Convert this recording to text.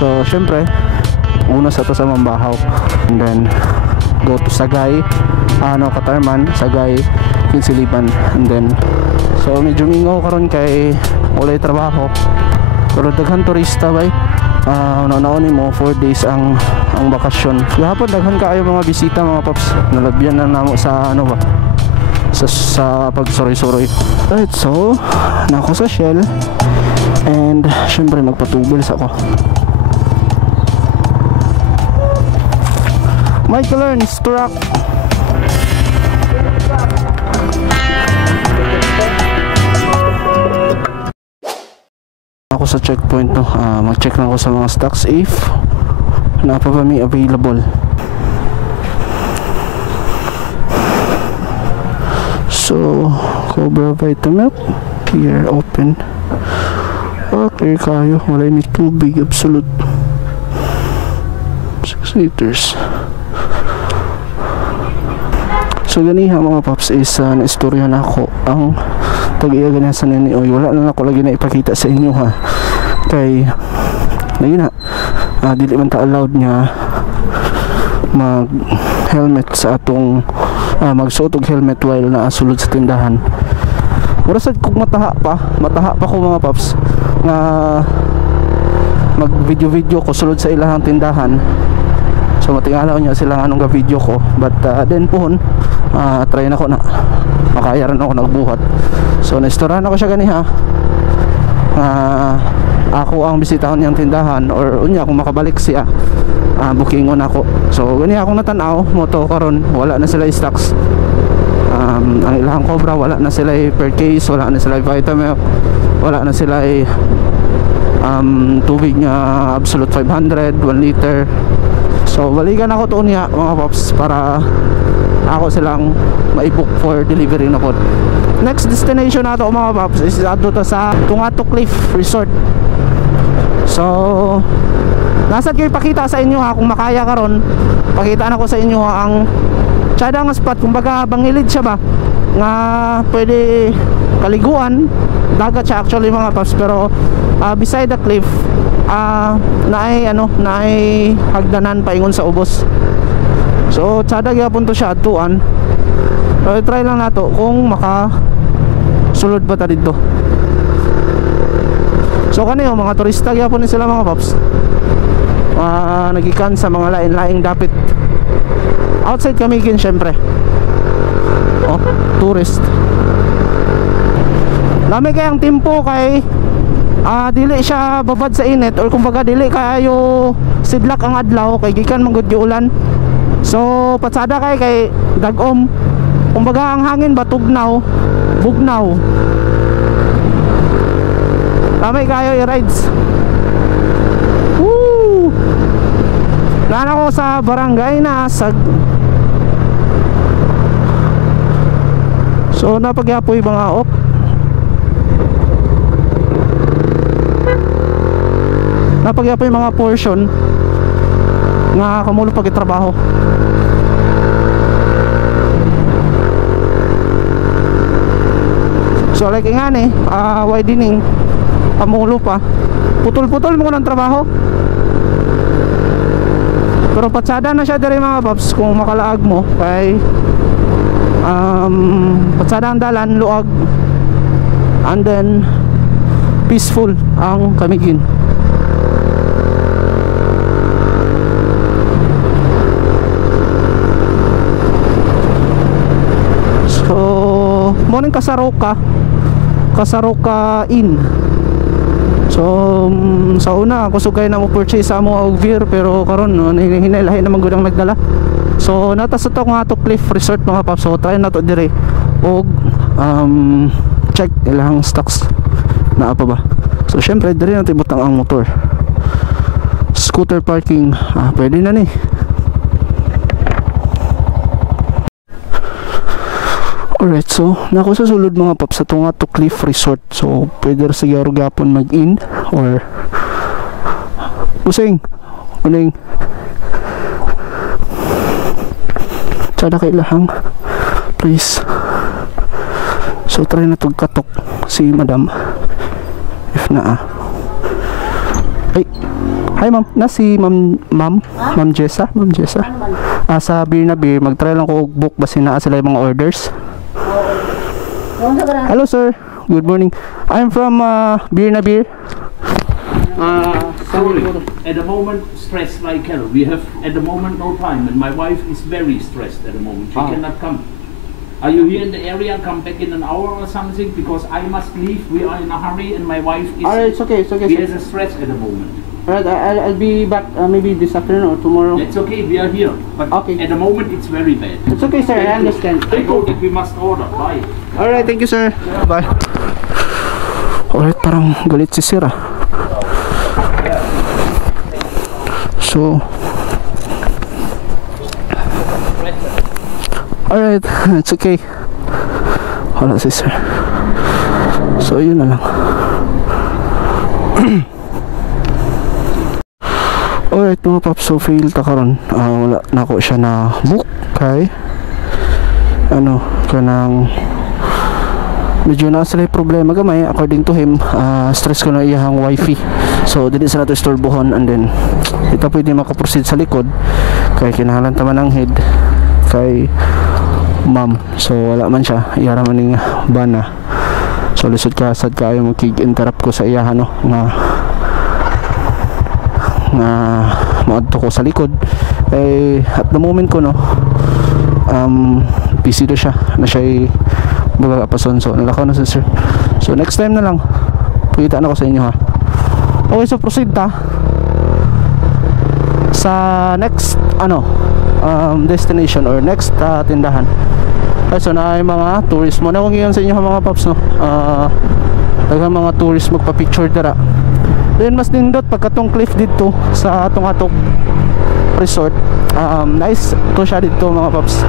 So syempre una sa to sa Mambahaw, and then go to Sagay, Katarman, Sagay, Kinsiliban, and then so medyo mingaw karon kay walay trabaho pero daghan turista bay. Naon mo 4 days ang bakasyon. Gahapon daghan kaayo mga bisita mga paps, nalabyan na namo sa sa pagsuroy-suroy. Right, so nako sa Shell, and syempre magpatubol sa ako. Michael Ernst Truck. Ako sa checkpoint no, mag-check na ako sa mga stocks if na pa ba may available. So Cobra Vitamilk here open. Okay kayo, wala ni tubig absolute 6 liters. So ganiha mga paps is naistorya na ako ang tag-iya ganyan sa nini. Oy, wala na ako lagi na ipakita sa inyo ha, kay lagi na dili man ta allowed nga mag helmet sa atong magsuot og helmet while naasulod sa tindahan. Murasad kung mataha pa ko mga paps nga mag video ko sulod sa ilahang tindahan. So matingala ko niya sila anong ga-video ko, but then pohon try na ko na makayaran ako nagbuhat. So naistoryahan ako siya ganiha, ako ang bisitahon niyang tindahan or unya kung makabalik siya bookingon ako. So ganiha akong natanaw moto karon wala na sila stocks. Ang ilahang Cobra wala na sila per case, wala na sila Vitamilk, wala na sila tubig nga absolute 500 1 liter. So balikan ako to niya mga pops para ako silang ma-book for delivery na po. Next destination nato mga pops is ato to sa Tungato Cliff Resort. So nasa kayo ipakita sa inyo ha, kung makaya karon pakita na ko sa inyo ha, ang tsada nga spot, kumbaga bangilid siya ba nga pwede kaliguan, dagat siya actually mga pops, pero beside the cliff naay hagdanan paingon sa ubos. So tsada gyapon to siya atuan. So try lang nato kung maka sulod ba ta dito. So kaniyo mga turista gyapon ni sila mga paps, nagikan sa mga lain-laing dapit outside Camiguin syempre. Tourist lami kayang tempo kay dili siya babad sa init, or kumbaga dili kayo sidlak ang adlaw kay gikan man gud ulan. So patsada kay dagom, kumbaga ang hangin ba tugnaw bugnaw, lamay kayo i-rides. Woo! Nana ko sa barangay na Asag. So napagyapoy mga op. Napagyapoy mga portion nga kamulo pagtrabaho. So like nga ni widening kamulo pa. Putol-putol mo ng trabaho. Pero patsada na siya diri mga paps kung makalaag mo kay patsada ang dalan, luag, and then peaceful ang Camiguin. So morning Kasaroka Inn. So sa una ako sugay na mo purchase amo og beer, pero karon hinay-lahi naman gud ang nagdala. So nata sa to nga to Cliff Resort mga paps. So try na to dire og check ilang stocks na pa ba. So syempre dire na tibutang ang motor. Scooter parking pwede na ni. Alright, so nako sa sulod mga paps sa tunga to Cliff Resort. So pwede ra siguro gapon mag-in or busing uning tsada kay lahang please. So try na tog katok si madam if na ay Hi ma'am, nasi ma'am Jessa, ma'am Jessa. Sa Beer na Beer, mag-try lang ko og book basin naa sila yung mga orders. Hello sir, good morning. I'm from Beer na Beer. Sorry, at the moment stressed like hell. We have at the moment no time, and my wife is very stressed at the moment. She cannot come. Are you here in the area? Come back in an hour or something, because I must leave. We are in a hurry, and my wife is. Alright, it's okay, She sir. has a stress at the moment. Alright, I'll be back maybe this afternoon or tomorrow. That's okay. We are here, but Okay. at the moment it's very bad. It's okay, sir. I understand. I know that we must order. Bye. Alright, thank you sir. Bye. Alright, parang galit si Sir. So alright, it's okay. Wala si Sir. So yun na lang. Alright mga paps, so fail ta karon. Wala na ako siya na book kay ano kanang medyo na sila problema gamay according to him. Stress ko na iyahang wifi, so dili sa nato istorbohon, and then ito pwede makaproceed sa likod kay kinahanglan taman ang head kay ma'am. So wala man siya, iyara man ning bana. So lisod ka sad kayo makig-interrupt ko sa iyahan no nga maadto ko sa likod. At the moment ko no busy do siya na siya baga pason, so nalakaw na sa sir. So next time na lang pagkita na ko sa inyo ha. Okay, so proceed ta sa next destination or next tindahan. So na ay mga tourist mo na kung iyon sa inyo mga paps no. Daghang mga tourist magpa-picture dira. Then mas nindot pagkatong cliff dito sa atong resort. Nice to siya dito mga paps.